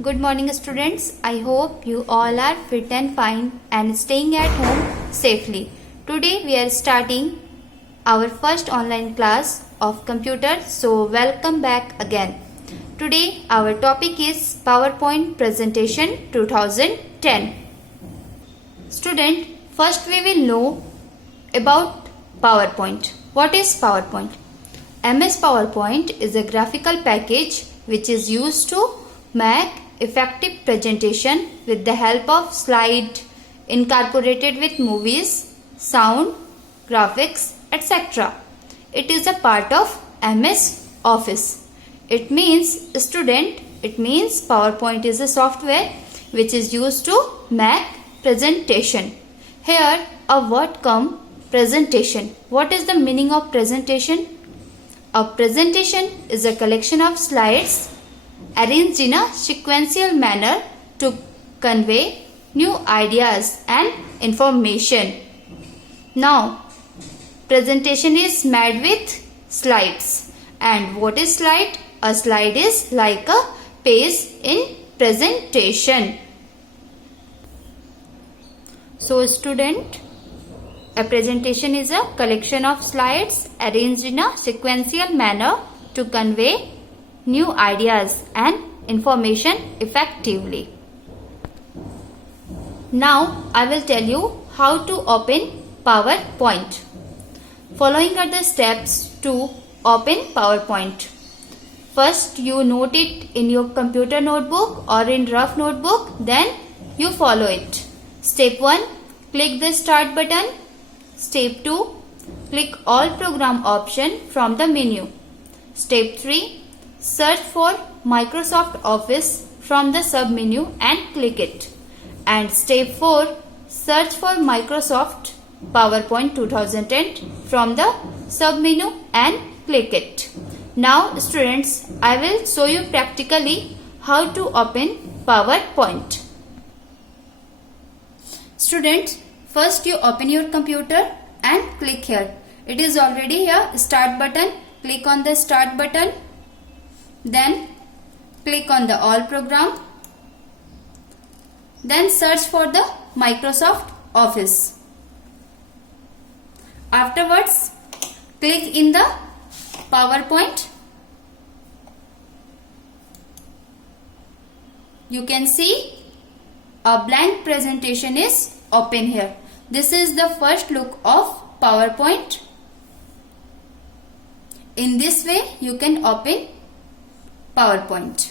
Good morning students. I hope you all are fit and fine and staying at home safely. Today we are starting our first online class of computer. So welcome back again. Today our topic is PowerPoint presentation 2010. Student, first we will know about PowerPoint. What is PowerPoint? MS PowerPoint is a graphical package which is used to make effective presentation with the help of slide incorporated with movies, sound, graphics, etc. It is a part of MS Office. It means PowerPoint is a software which is used to make presentation. Here a word come presentation. What is the meaning of presentation? A presentation is a collection of slides arranged in a sequential manner to convey new ideas and information. Now, presentation is made with slides. And what is slide? A slide is like a page in presentation. So, student, a presentation is a collection of slides arranged in a sequential manner to convey new ideas and information effectively. Now I will tell you how to open PowerPoint. Following are the steps to open PowerPoint. First, you note it in your computer notebook or in rough notebook, then you follow it. Step 1, click the start button. Step 2, click all program option from the menu. Step 3, search for Microsoft Office from the sub-menu and click it. And step 4, search for Microsoft PowerPoint 2010 from the sub-menu and click it. Now students, I will show you practically how to open PowerPoint. Students, first you open your computer and click here. It is already here, start button. Click on the start button. Then click on the all program. Then search for the Microsoft Office. Afterwards, click in the PowerPoint. You can see a blank presentation is open here. This is the first look of PowerPoint. In this way, you can open PowerPoint.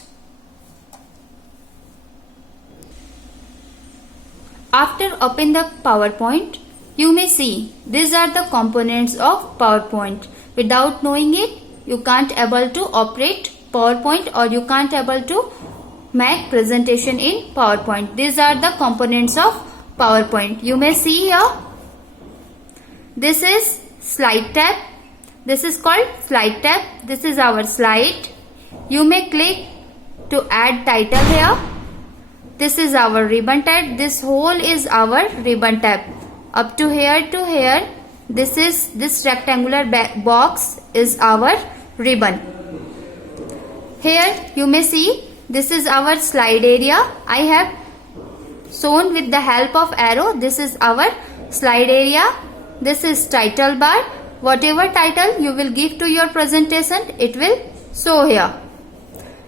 After open the PowerPoint, you may see these are the components of PowerPoint. Without knowing it, you can't able to operate PowerPoint or you can't able to make presentation in PowerPoint. These are the components of PowerPoint. You may see here, this is slide tab. This is called slide tab. This is our slide. You may click to add title here. This is our ribbon tab. This whole is our ribbon tab. Up to here to here, this rectangular box is our ribbon. Here you may see this is our slide area. I have shown with the help of arrow. This is our slide area. This is title bar. Whatever title you will give to your presentation, it will show here.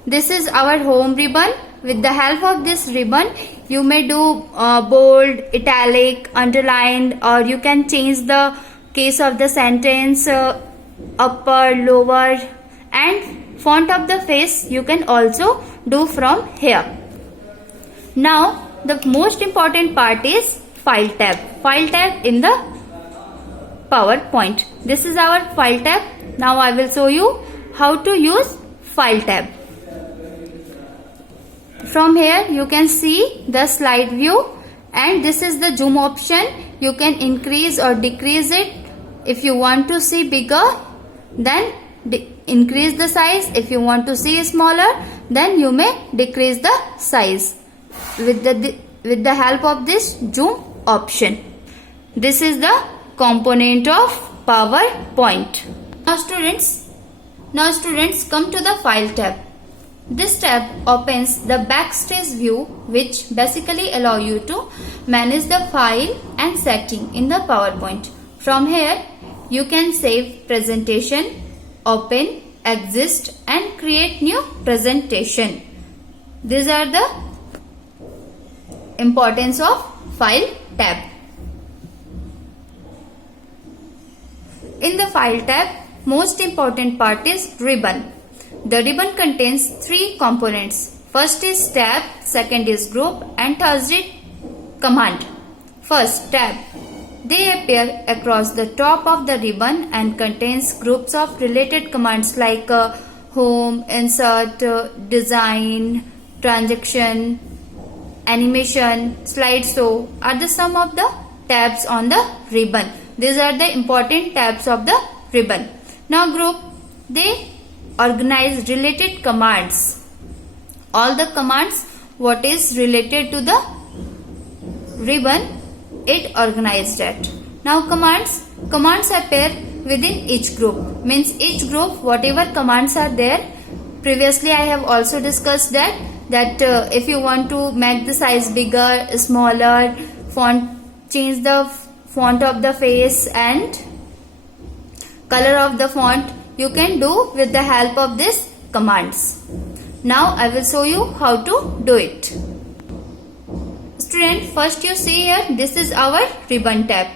This is our home ribbon. With the help of this ribbon, you may do bold, italic, underlined, or you can change the case of the sentence, upper, lower, and font of the face you can also do from here. Now, the most important part is File tab. File tab in the PowerPoint. This is our File tab. Now I will show you how to use File tab. From here you can see the slide view and this is the zoom option. You can increase or decrease it. If you want to see bigger, then increase the size. If you want to see smaller, then you may decrease the size with the help of this zoom option. This is the component of PowerPoint. Now students, come to the File tab. This tab opens the backstage view, which basically allow you to manage the file and setting in the PowerPoint. From here, you can save presentation, open, exist and create new presentation. These are the importance of File tab. In the File tab, most important part is ribbon. The ribbon contains three components. First is tab, second is group and third is command. First, tab. They appear across the top of the ribbon and contains groups of related commands like home, insert, design, transaction, animation, slideshow are the sum of the tabs on the ribbon. These are the important tabs of the ribbon. Now group, they organize related commands. All the commands what is related to the ribbon, it organized that. Now commands appear within each group. Means each group whatever commands are there. Previously I have also discussed that if you want to make the size bigger, smaller, change the font of the face and color of the font, you can do with the help of these commands. Now I will show you how to do it. Student, first you see here, this is our ribbon tab.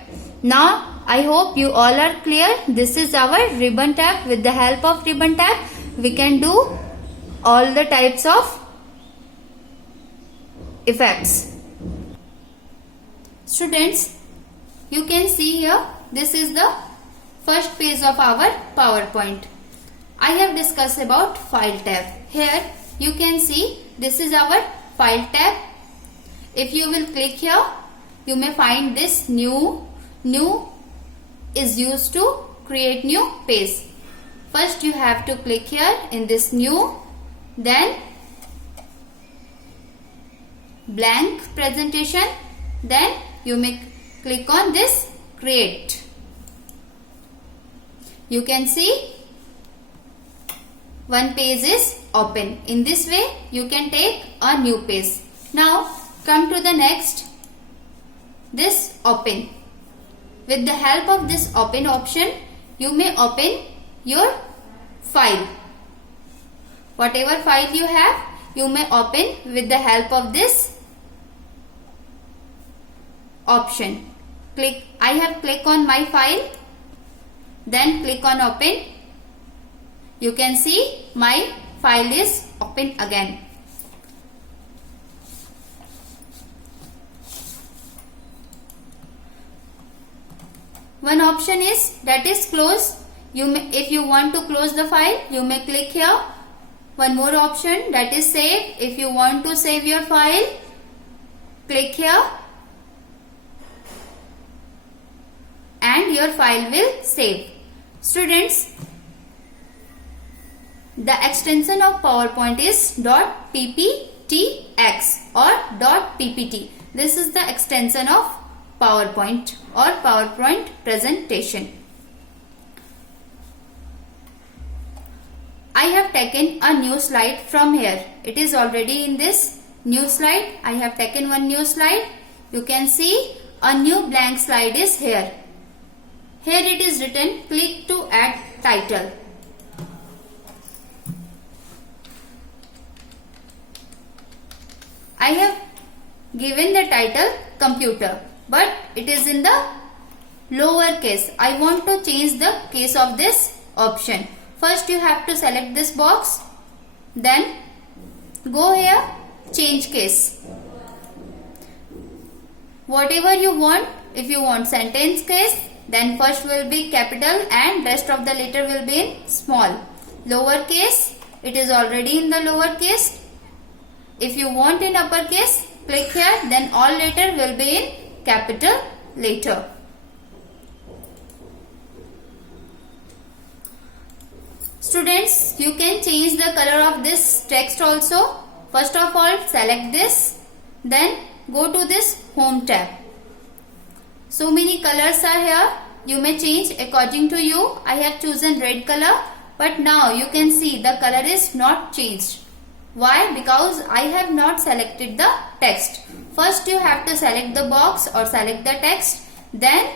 Now I hope you all are clear. This is our ribbon tab. With the help of ribbon tab, we can do all the types of effects. Students, you can see here, this is the first page of our PowerPoint. I have discussed about File tab. Here you can see this is our File tab. If you will click here, you may find this new. New is used to create new page. First you have to click here in this new, then blank presentation, then you may click on this create. You can see one page is open. In this way you can take a new page. Now come to the next, this open. With the help of this open option, you may open your file. Whatever file you have, you may open with the help of this option. I have clicked on my file, then click on open. You can see my file is open again. One option is that is close. If you want to close the file, you may click here. One more option that is save. If you want to save your file, click here and your file will save. Students, the extension of PowerPoint is .pptx or .ppt. This is the extension of PowerPoint or PowerPoint presentation. I have taken a new slide from here. It is already in this new slide. I have taken one new slide. You can see a new blank slide is here. Here it is written, click to add title. I have given the title computer, but it is in the lower case. I want to change the case of this option. First you have to select this box, then go here, change case. Whatever you want, if you want sentence case, then first will be capital and rest of the letter will be in small. Lower case, it is already in the lower case. If you want in upper case, click here, then all letter will be in capital letter. Students, you can change the color of this text also. First of all, select this, then go to this home tab. So many colors are here. You may change according to you. I have chosen red color, but now you can see the color is not changed. Why? Because I have not selected the text. First you have to select the box or select the text. Then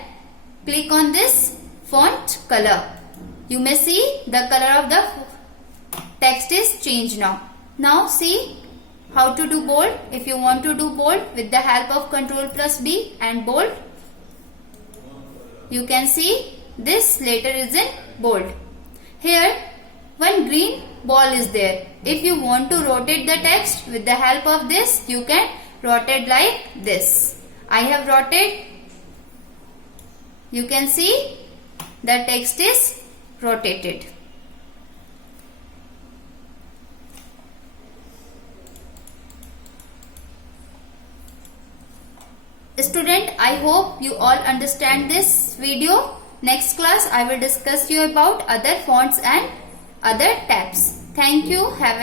click on this font color. You may see the color of the text is changed now. Now see how to do bold. If you want to do bold with the help of Ctrl+B and bold, you can see this letter is in bold. Here one green ball is there. If you want to rotate the text with the help of this, you can rotate like this. I have rotated. You can see the text is rotated. Student, I hope you all understand this video. Next class I will discuss you about other fonts and other tabs. Thank you. Have a